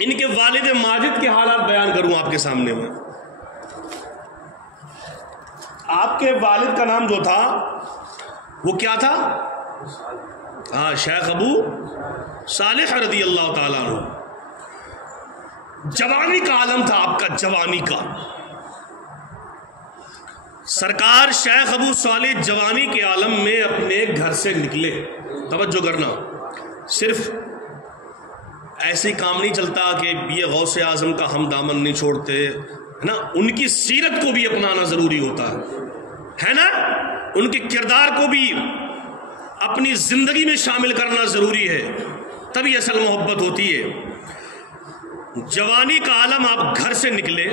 ان کے والد ماجد کے حالات بیان کروں آپ کے سامنے میں. آپ کے والد کا نام جو تھا وہ کیا تھا؟ شیخ ابو صالح رضی اللہ تعالیٰ عنہ. جوانی کا عالم تھا آپ کا، جوانی کا. سرکار شیخ ابو صالح جوانی کے عالم میں اپنے گھر سے نکلے. توجہ کرنا، صرف ایسے کام نہیں چلتا کہ یہ غوث اعظم کا ہم دامن نہیں چھوڑتے، ہے نا. ان کی سیرت کو بھی اپنانا ضروری ہوتا ہے نا. ان کے کردار کو بھی اپنی زندگی میں شامل کرنا ضروری ہے، تبھی اصل محبت ہوتی ہے. جوانی کا عالم آپ گھر سے نکلے،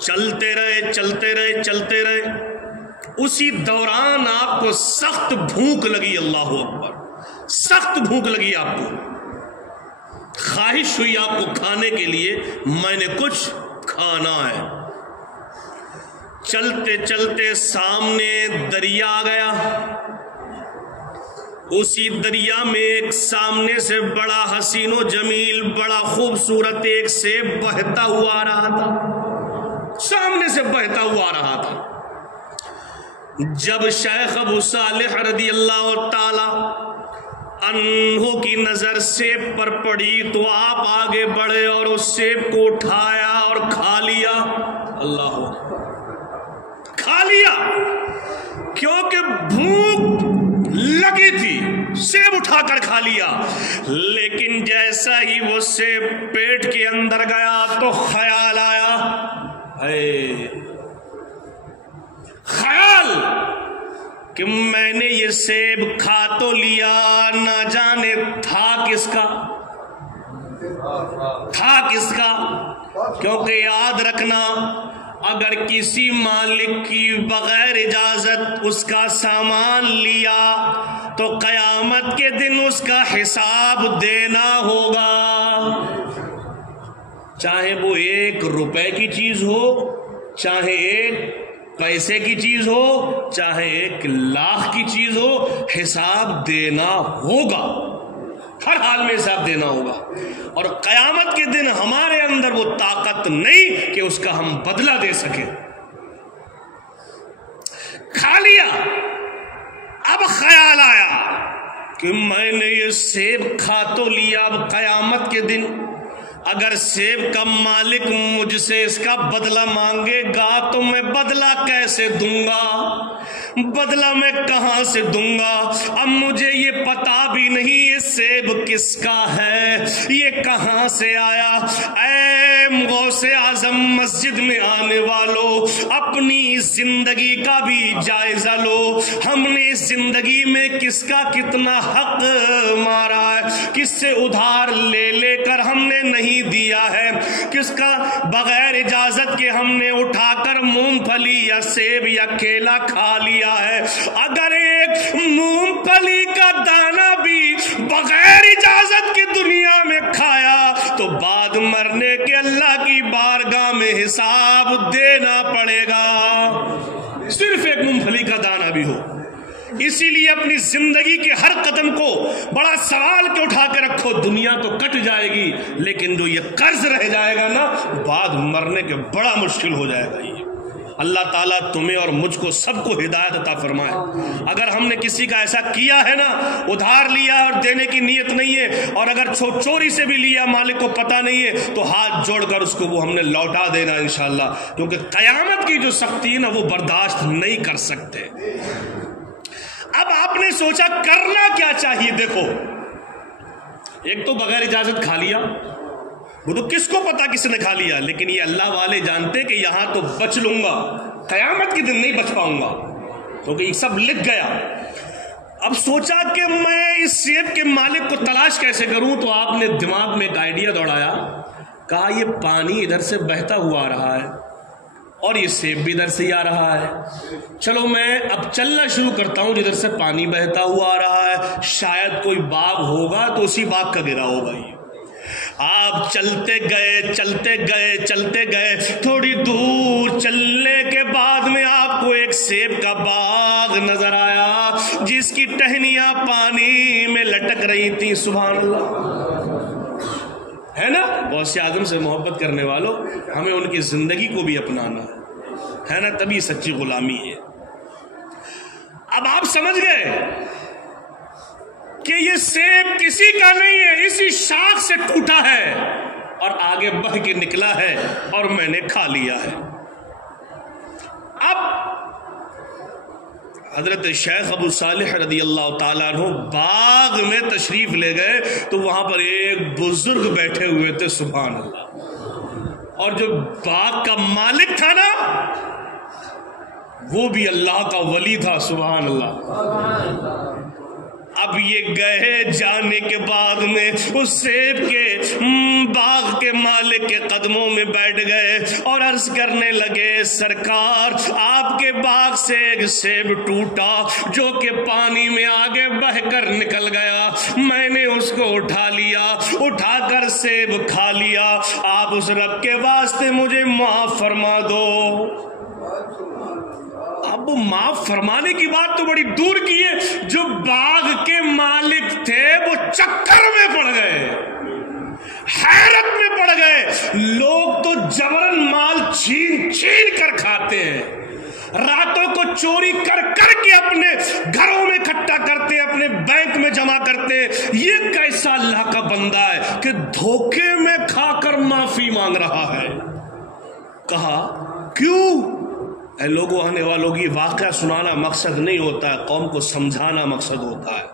چلتے رہے چلتے رہے چلتے رہے. اسی دوران آپ کو سخت بھوک لگی. اللہ اکبر، سخت بھوک لگی آپ کو. خواہش ہوئی آپ کو کھانے کے لیے، میں نے کچھ کھانا ہے. چلتے چلتے سامنے دریا آ گیا. اسی دریا میں ایک سامنے سے بڑا حسین و جمیل، بڑا خوبصورت ایک سیب بہتا ہوا آ رہا تھا. سامنے سے بہتا ہوا آ رہا تھا. جب شیخ ابو صالح رضی اللہ تعالی عنہ کی نظر سیب پر پڑی تو آپ آگے بڑھے اور اس سیب کو اٹھایا اور کھا لیا. اللہ کھا لیا، کیونکہ بھوک لگی تھی. سیب اٹھا کر کھا لیا. لیکن جیسا ہی وہ سیب پیٹ کے اندر گیا تو خیال آیا، خیال کہ میں نے یہ سیب کھا تو لیا، نہ جانے تھا کس کا، تھا کس کا. کیونکہ یاد رکھنا، اگر کسی مالک کی بغیر اجازت اس کا سامان لیا تو قیامت کے دن اس کا حساب دینا ہوگا. چاہے وہ 1 روپے کی چیز ہو، چاہے 1 پیسے کی چیز ہو، چاہے 1 لاکھ کی چیز ہو، حساب دینا ہوگا. ہر حال میں حساب دینا ہوگا. اور قیامت کے دن ہمارے اندر وہ طاقت نہیں کہ اس کا ہم بدلہ دے سکیں. کھا لیا. اب خیال آیا کہ میں نے یہ سیب کھا تو لیا، اب قیامت کے دن اگر سیب کا مالک مجھ سے اس کا بدلہ مانگے گا تو میں بدلہ کیسے دوں گا، بدلہ میں کہاں سے دوں گا. اب مجھے یہ پتا بھی نہیں یہ سیب کس کا ہے، یہ کہاں سے آیا. اے غوث اعظم، مسجد میں آنے والوں، اپنی زندگی کا بھی جائزہ لو. ہم نے زندگی میں کس کا کتنا حق مارا ہے، کس سے ادھار لے لے کر ہم نے نہیں دیا ہے، کس کا بغیر اجازت کے ہم نے اٹھا کر مونگ پھلی یا سیب یا کیلا کھا لیا ہے. اگر ایک مونگ پھلی کا دانہ بھی بغیر اجازت کے دنیا میں کھایا تو بعد مرنے کے اللہ کی بارگاہ میں حساب دینا پڑے گا، صرف ایک مونگ پھلی کا دانہ بھی ہو. اسی لیے اپنی زندگی کے ہر قدم کو بڑا سوال کے اٹھا کے رکھو. دنیا تو کٹ جائے گی لیکن جو یہ قرض رہ جائے گا نا، بعد مرنے کے بڑا مشکل ہو جائے گا. یہ اللہ تعالیٰ تمہیں اور مجھ کو سب کو ہدایت عطا فرمائے. اگر ہم نے کسی کا ایسا کیا ہے نا، ادھار لیا اور دینے کی نیت نہیں ہے، اور اگر چوری سے بھی لیا مالک کو پتہ نہیں ہے، تو ہاتھ جوڑ کر اس کو وہ ہم نے لوٹا دینا انشاءاللہ. کیونکہ قیامت کی جو سختی ہے نا وہ برداشت نہیں کر سکتے. اب آپ نے سوچا کرنا کیا چاہیے. دیکھو، ایک تو بغیر اجازت کھا لیا، وہ تو کس کو پتا کس نے کھا لیا، لیکن یہ اللہ والے جانتے کہ یہاں تو بچ لوں گا، قیامت کے دن نہیں بچ پاؤں گا، کیونکہ یہ سب لکھ گیا. اب سوچا کہ میں اس سیب کے مالک کو تلاش کیسے کروں. تو آپ نے دماغ میں ایک آئیڈیا دوڑایا، کہا یہ پانی ادھر سے بہتا ہوا آ رہا ہے اور یہ سیب بھی ادھر سے ہی آ رہا ہے. چلو میں اب چلنا شروع کرتا ہوں جدھر سے پانی بہتا ہوا آ رہا ہے، شاید کوئی باغ ہوگا تو اسی باغ کا گرا ہوگا. یہ آپ چلتے گئے چلتے گئے چلتے گئے، تھوڑی دور چلنے کے بعد میں آپ کو ایک سیب کا باغ نظر آیا جس کی ٹہنیاں پانی میں لٹک رہی تھی. سبحان اللہ، ہے نا. غوث اعظم سے محبت کرنے والوں، ہمیں ان کی زندگی کو بھی اپنانا ہے نا، تبھی سچی غلامی ہے۔ اب آپ سمجھ گئے کہ یہ سیب کسی کا نہیں ہے، اسی شاخ سے ٹوٹا ہے اور آگے بڑھ کے نکلا ہے اور میں نے کھا لیا ہے۔ اب حضرت شیخ ابو صالح رضی اللہ تعالیٰ عنہ باغ میں تشریف لے گئے تو وہاں پر ایک بزرگ بیٹھے ہوئے تھے، سبحان اللہ، اور جو باغ کا مالک تھا نا وہ بھی اللہ کا ولی تھا، سبحان اللہ۔ اب یہ گئے جانے کے بعد میں اس سیب کے باغ کے مالک کے قدموں میں بیٹھ گئے اور عرض کرنے لگے، سرکار آپ کے باغ سے ایک سیب ٹوٹا جو کہ پانی میں آگے بہہ کر نکل گیا، میں نے اس کو اٹھا لیا، اٹھا کر سیب کھا لیا، آپ اس رب کے واسطے مجھے معاف فرما دو۔ اب وہ معاف فرمانے کی بات تو بڑی دور کی ہے، جو باغ کے مالک تھے وہ چکر میں پڑ گئے، حیرت میں پڑ گئے۔ لوگ تو جبرن مال چھین چھین کر کھاتے ہیں، راتوں کو چوری کر کر کے اپنے گھروں میں اکٹھا کرتے، اپنے بینک میں جمع کرتے۔ یہ کیسا اللہ کا بندہ ہے کہ دھوکے میں کھا کر معافی مانگ رہا ہے؟ کہا کیوں؟ اے لوگوں، آنے والوں کی واقعہ سنانا مقصد نہیں ہوتا ہے، قوم کو سمجھانا مقصد ہوتا ہے۔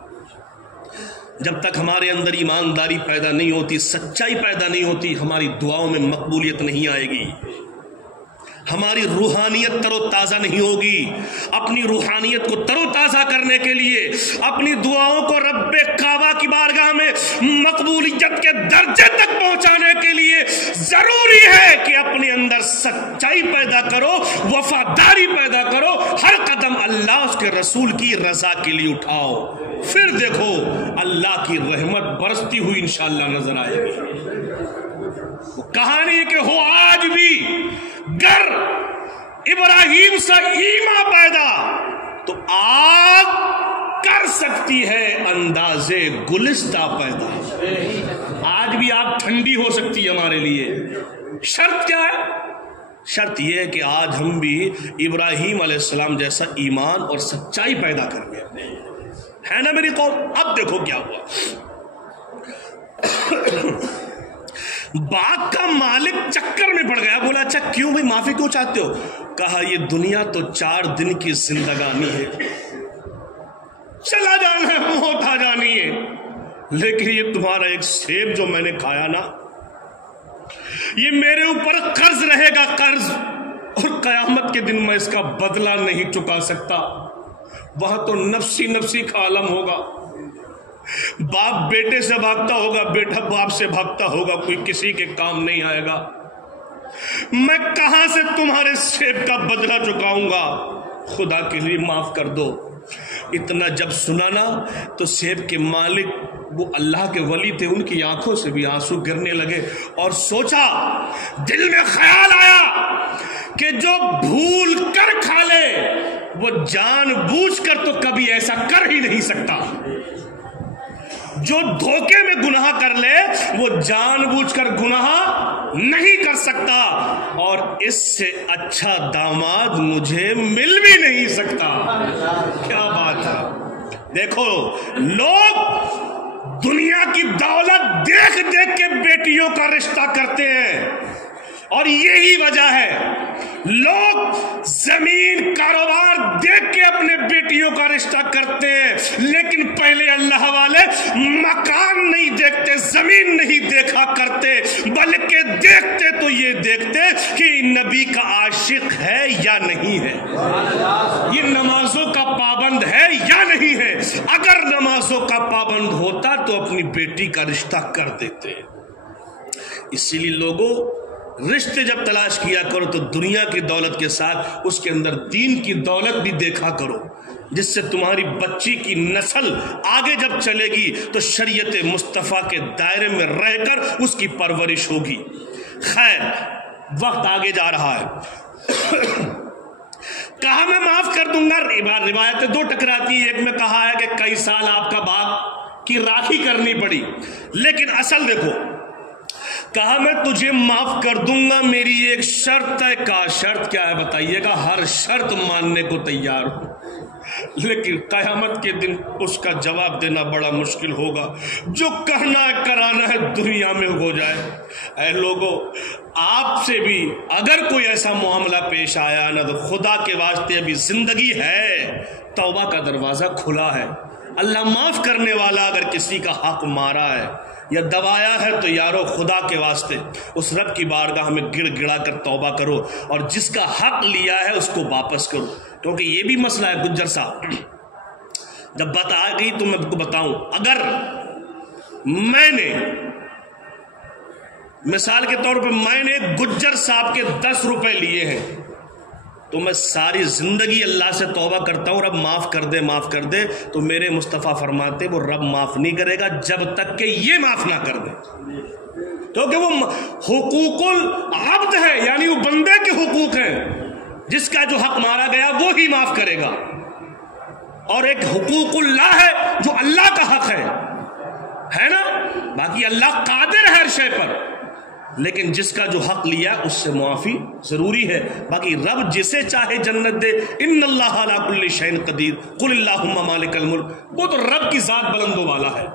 جب تک ہمارے اندر ایمانداری پیدا نہیں ہوتی، سچائی پیدا نہیں ہوتی، ہماری دعاؤں میں مقبولیت نہیں آئے گی، ہماری روحانیت تر و تازہ نہیں ہوگی۔ اپنی روحانیت کو تر و تازہ کرنے کے لیے، اپنی دعاؤں کو رب کعبہ کی بارگاہ میں مقبولیت کے درجے تک پہنچانے کے لیے ضروری ہے کہ اپنے اندر سچائی پیدا کرو، وفاداری پیدا کرو، ہر قدم اللہ اس کے رسول کی رضا کے لیے اٹھاؤ، پھر دیکھو اللہ کی رحمت برستی ہوئی انشاءاللہ نظر آئے گی۔ کہانی کہ ہو آج بھی گر ابراہیم سے ایمان پیدا تو آگ کر سکتی ہے اندازے گلستہ پیدا۔ آج بھی آگ ٹھنڈی ہو سکتی ہے ہمارے لیے، شرط کیا ہے؟ شرط یہ ہے کہ آج ہم بھی ابراہیم علیہ السلام جیسا ایمان اور سچائی پیدا کر گئے، ہے نا میری قوم؟ اب دیکھو کیا ہوا۔ باغ کا مالک چکر میں پڑ گیا، بولا اچھا کیوں بھائی معافی کیوں چاہتے ہو؟ کہا یہ دنیا تو 4 دن کی زندگانی ہے، چلا جانا ہے، موت آ جانی ہے، لیکن یہ تمہارا ایک سیب جو میں نے کھایا نا، یہ میرے اوپر قرض رہے گا، قرض، اور قیامت کے دن میں اس کا بدلہ نہیں چکا سکتا۔ وہاں تو نفسی نفسی کا عالم ہوگا، باپ بیٹے سے بھاگتا ہوگا، بیٹا باپ سے بھاگتا ہوگا، کوئی کسی کے کام نہیں آئے گا۔ میں کہاں سے تمہارے سیب کا بدلہ چکاؤں گا؟ خدا کے لیے معاف کر دو۔ اتنا جب سنا نا تو سیب کے مالک وہ اللہ کے ولی تھے، ان کی آنکھوں سے بھی آنسو گرنے لگے، اور سوچا، دل میں خیال آیا کہ جو بھول کر کھا لے وہ جان بوجھ کر تو کبھی ایسا کر ہی نہیں سکتا، جو دھوکے میں گناہ کر لے وہ جان بوجھ کر گناہ نہیں کر سکتا، اور اس سے اچھا داماد مجھے مل بھی نہیں سکتا۔ کیا بات ہے! دیکھو، لوگ دنیا کی دولت دیکھ دیکھ کے بیٹیوں کا رشتہ کرتے ہیں، اور یہی وجہ ہے لوگ زمین کاروبار دیکھ کے اپنے بیٹیوں کا رشتہ کرتے ہیں، لیکن پہلے اللہ والے مکان نہیں دیکھتے، زمین نہیں دیکھا کرتے، بلکہ دیکھتے تو یہ دیکھتے کہ نبی کا عاشق ہے یا نہیں ہے، یہ نمازوں کا پابند ہے یا نہیں ہے۔ اگر نمازوں کا پابند ہوتا تو اپنی بیٹی کا رشتہ کر دیتے۔ اسی لیے لوگوں، رشتے جب تلاش کیا کرو تو دنیا کی دولت کے ساتھ اس کے اندر دین کی دولت بھی دیکھا کرو، جس سے تمہاری بچی کی نسل آگے جب چلے گی تو شریعت مصطفیٰ کے دائرے میں رہ کر اس کی پرورش ہوگی۔ خیر، وقت آگے جا رہا ہے۔ کہا میں معاف کر دوں گا، روایتیں 2 ٹکراتی ہیں، ایک میں کہا ہے کہ کئی سال آپ کا باغ کی راکھی کرنی پڑی، لیکن اصل دیکھو، کہا میں تجھے معاف کر دوں گا، میری ایک شرط ہے۔ کہا شرط کیا ہے بتائیے گا؟ ہر شرط ماننے کو تیار ہوں، لیکن قیامت کے دن اس کا جواب دینا بڑا مشکل ہوگا۔ جو کرنا ہے کرانا ہے دنیا میں ہو جائے۔ اے لوگوں، آپ سے بھی اگر کوئی ایسا معاملہ پیش آیا نا تو خدا کے واسطے ابھی زندگی ہے، توبہ کا دروازہ کھلا ہے۔ اللہ معاف کرنے والا، اگر کسی کا حق مارا ہے یا دبایا ہے تو یارو خدا کے واسطے اس رب کی بارگاہ میں گڑ گڑا کر توبہ کرو، اور جس کا حق لیا ہے اس کو واپس کرو۔ کیونکہ یہ بھی مسئلہ ہے گجر صاحب، جب بات آ گئی تو میں آپ کو بتاؤں، اگر میں نے مثال کے طور پہ میں نے گجر صاحب کے 10 روپے لیے ہیں تو میں ساری زندگی اللہ سے توبہ کرتا ہوں رب معاف کر دے معاف کر دے، تو میرے مصطفیٰ فرماتے وہ رب معاف نہیں کرے گا جب تک کہ یہ معاف نہ کر دے، کیونکہ وہ حقوق العبد ہے، یعنی وہ بندے کے حقوق ہیں، جس کا جو حق مارا گیا وہی معاف کرے گا، اور ایک حقوق اللہ ہے جو اللہ کا حق ہے نا، باقی اللہ قادر ہے ہر شے پر، لیکن جس کا جو حق لیا اس سے معافی ضروری ہے۔ باقی رب جسے چاہے جنت دے، ان اللہ علی کل شیء قدیر، قل اللہم مالک الملک، وہ تو رب کی ذات بلند و بالا ہے۔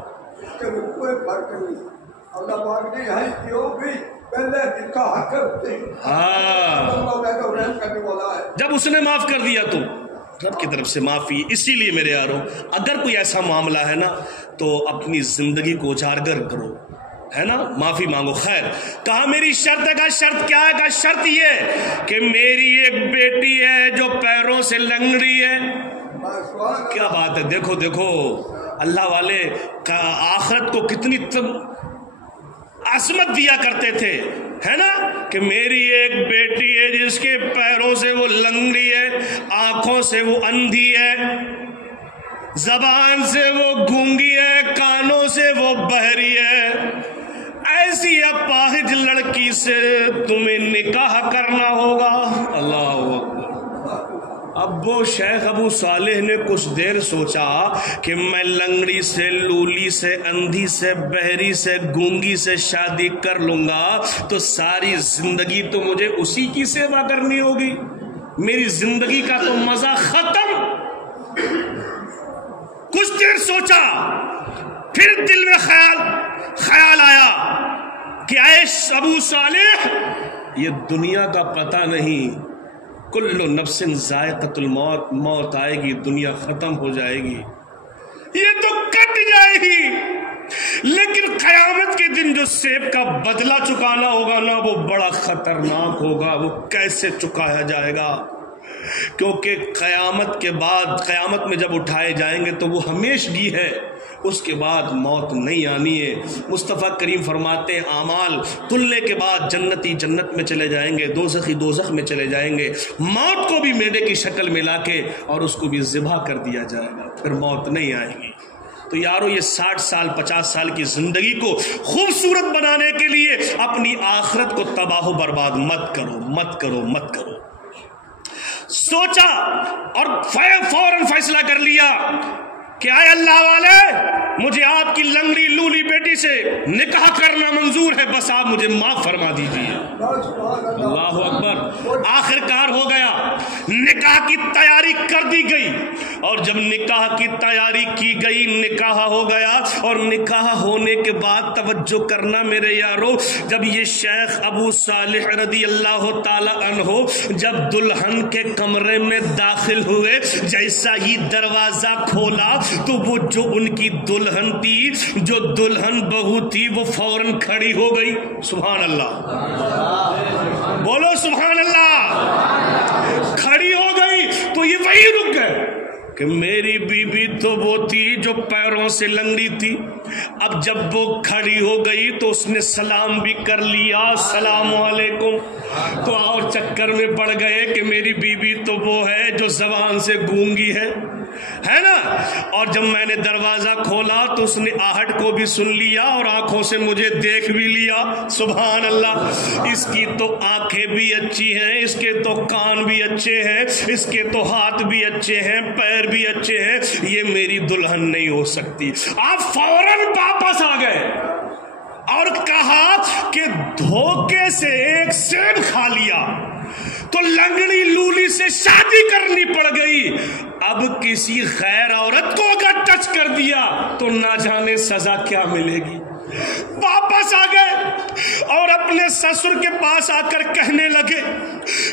اللہ پاک نے یہاں کیوں بھی پہلے جن کا حق ہے، جب اس نے معاف کر دیا تو رب کی طرف سے معافی۔ اسی لیے میرے یارو، اگر کوئی ایسا معاملہ ہے نا تو اپنی زندگی کو اجاگر کرو، ہے نا، معافی مانگو۔ خیر، کہا میری شرط ہے، کہا شرط کیا ہے؟ کہا شرط یہ کہ میری ایک بیٹی ہے جو پیروں سے لنگڑی ہے۔ کیا بات ہے، دیکھو دیکھو اللہ والے آخرت کو کتنی عظمت دیا کرتے تھے، ہے نا، کہ میری ایک بیٹی ہے جس کے پیروں سے وہ لنگڑی ہے، آنکھوں سے وہ اندھی ہے، زبان سے وہ گونگی ہے، کانوں سے وہ بہری ہے، ایسی اپاہج لڑکی سے تمہیں نکاح کرنا ہوگا۔ اللہ اکبر۔ اب وہ شیخ ابو صالح نے کچھ دیر سوچا کہ میں لنگڑی سے، لولی سے، اندھی سے، بہری سے، گونگی سے شادی کر لوں گا تو ساری زندگی تو مجھے اسی کی سیوا کرنی ہوگی، میری زندگی کا تو مزہ ختم۔ کچھ دیر سوچا، پھر دل میں خیال آیا کہ اے ابو صالح، یہ دنیا کا پتہ نہیں، کل نفس ذائقۃ الموت، موت آئے گی، دنیا ختم ہو جائے گی، یہ تو کٹ جائے گی، لیکن قیامت کے دن جو سیب کا بدلہ چکانا ہوگا نا وہ بڑا خطرناک ہوگا۔ وہ کیسے چکایا جائے گا؟ کیونکہ قیامت کے بعد، قیامت میں جب اٹھائے جائیں گے تو وہ ہمیشگی ہے، اس کے بعد موت نہیں آنی ہے۔ مصطفیٰ کریم فرماتے ہیں اعمال تلنے کے بعد جنتی جنت میں چلے جائیں گے، دوزخی دوزخ میں چلے جائیں گے، موت کو بھی میڈے کی شکل میں لا کے اور اس کو بھی ذبح کر دیا جائے گا، پھر موت نہیں آئے گی۔ تو یارو یہ 60 سال 50 سال کی زندگی کو خوبصورت بنانے کے لیے اپنی آخرت کو تباہ و برباد مت کرو مت کرو مت کرو۔ سوچا اور فوراً فیصلہ کر لیا کہ اے اللہ والے، مجھے آپ کی لنگڑی لولی بیٹی سے نکاح کرنا منظور ہے، بس آپ مجھے معاف فرما دیجیے۔ اللہ اکبر۔ آخر کار ہو گیا، نکاح کی تیاری کر دی گئی، اور جب نکاح کی تیاری کی گئی، نکاح ہو گیا، اور نکاح ہونے کے بعد توجہ کرنا میرے یارو، جب یہ شیخ ابو صالح رضی اللہ تعالی عنہ جب دلہن کے کمرے میں داخل ہوئے، جیسا ہی دروازہ کھولا تو وہ جو ان کی دلہن تھی، جو دلہن بہو تھی، وہ فوراً کھڑی ہو گئی۔ سبحان اللہ، بولو سبحان اللہ۔ کھڑی ہو گئی تو یہ وہی رک گئے کہ میری بیوی تو وہ تھی جو پیروں سے لنگڑی تھی، اب جب وہ کھڑی ہو گئی تو اس نے سلام بھی کر لیا، السلام علیکم، تو اور چکر میں پڑ گئے کہ میری بیوی تو وہ ہے جو زبان سے گونگی ہے نا، اور جب میں نے دروازہ کھولا تو اس نے آہٹ کو بھی سن لیا اور آنکھوں سے مجھے دیکھ بھی لیا۔ سبحان اللہ، اس کی تو آنکھیں بھی اچھی ہیں، اس کے تو کان بھی اچھے ہیں، اس کے تو ہاتھ بھی اچھے ہیں، پیر بھی اچھے ہیں، یہ میری دلہن نہیں ہو سکتی۔ آپ فوراً واپس آ گئے، اور کہا کہ دھوکے سے ایک سیب کھا لیا تو لنگڑی لولی سے شادی کرنی پڑ گئی، اب کسی غیر عورت کو اگر ٹچ کر دیا تو نہ جانے سزا کیا ملے گی۔ واپس آ گئے اور اپنے سسر کے پاس آ کر کہنے لگے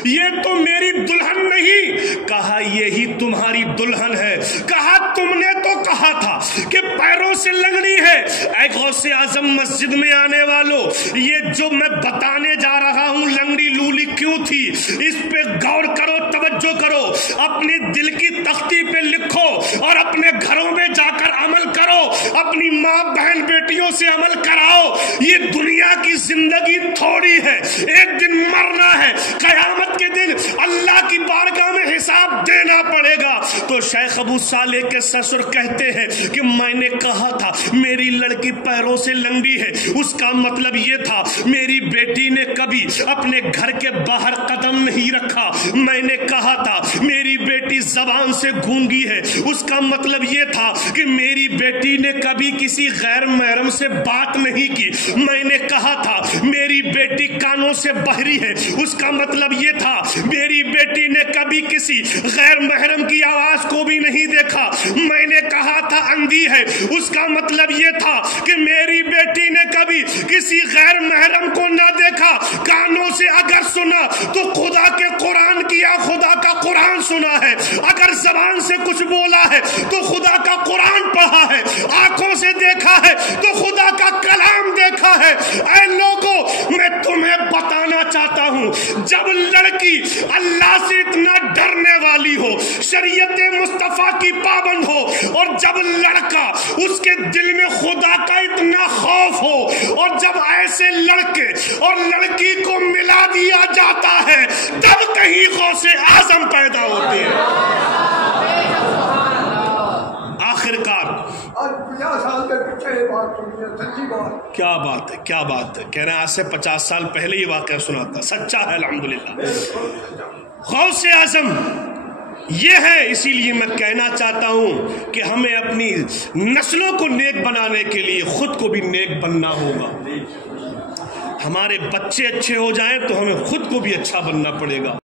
یہ تو میری دلہن نہیں، کہا یہی تمہاری دلہن ہے۔ کہا تم نے تو کہا تھا کہ پیروں سے لنگڑی ہے۔ اے غوث اعظم مسجد میں آنے والوں، یہ جو میں بتانے جا رہا ہوں لنگڑی لولی کیوں تھی، اس پہ غور کرو، توجہ کرو، اپنی دل کی تختی پہ لکھو اور اپنے گھروں میں جا کر عمل کرو، اپنی ماں بہن بیٹیوں سے عمل کراؤ۔ یہ دنیا کی زندگی تھوڑی ہے، ایک دن مرنا ہے، قیامت کے دن اللہ کی بارگاہ میں حساب دینا پڑے گا۔ تو شیخ ابو صالح کے سسر کہتے ہیں کہ میں نے کہا تھا میری لڑکی پیروں سے لنگڑی ہے، اس کا مطلب یہ تھا میری بیٹی نے کبھی اپنے گھر کے باہر قدم نہیں رکھا۔ میں نے کہا تھا میری بیٹی زبان سے گونگی ہے، اس کا مطلب یہ تھا کہ میری بیٹی نے کبھی کسی غیر محرم سے بات نہیں کی۔ میں نے کہا تھا میری بیٹی کانوں سے بہری ہے، اس کا مطلب یہ تھا میری بیٹی نے کبھی کسی غیر محرم کی آواز کو بھی نہیں دیکھا۔ میں نے کہا تھا اندھی ہے، اس کا مطلب یہ تھا کہ میری بیٹی نے کبھی کسی غیر محرم کو نہ دیکھا۔ کانوں سے اگر سنا تو خدا کے قرآن کیا، خدا کا قرآن سنا ہے، اگر زبان سے کچھ بولا ہے تو خدا کا قرآن پڑھا ہے، آنکھوں سے دیکھا ہے تو خدا کا کلام دیکھا ہے۔ اے لوگوں، میں تمہیں بتانا چاہتا ہوں جب لڑکی اللہ سے اتنا ڈرنے والی ہو، شریعت مصطفیٰ کی پابند ہو، اور جب لڑکا اس کے دل میں خدا کا اتنا خوف ہو، اور جب ایسے لڑکے اور لڑکی کو ملا دیا جاتا ہے تب کہیں غوث اعظم پیدا ہوتے ہیں۔ آخرکار آج 50 سال کے پیچھے یہ بات سنی ہے، سچی بات۔ کیا بات ہے، کیا بات ہے، کہنا آج سے 50 سال پہلے یہ واقعہ سنا تھا، سچا ہے الحمدللہ۔ غوث اعظم یہ ہے، اسی لیے میں کہنا چاہتا ہوں کہ ہمیں اپنی نسلوں کو نیک بنانے کے لیے خود کو بھی نیک بننا ہوگا۔ ہمارے بچے اچھے ہو جائیں تو ہمیں خود کو بھی اچھا بننا پڑے گا۔